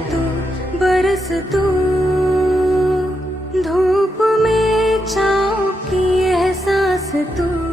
तू, बरस तू, धूप में छाँव की एहसास तू।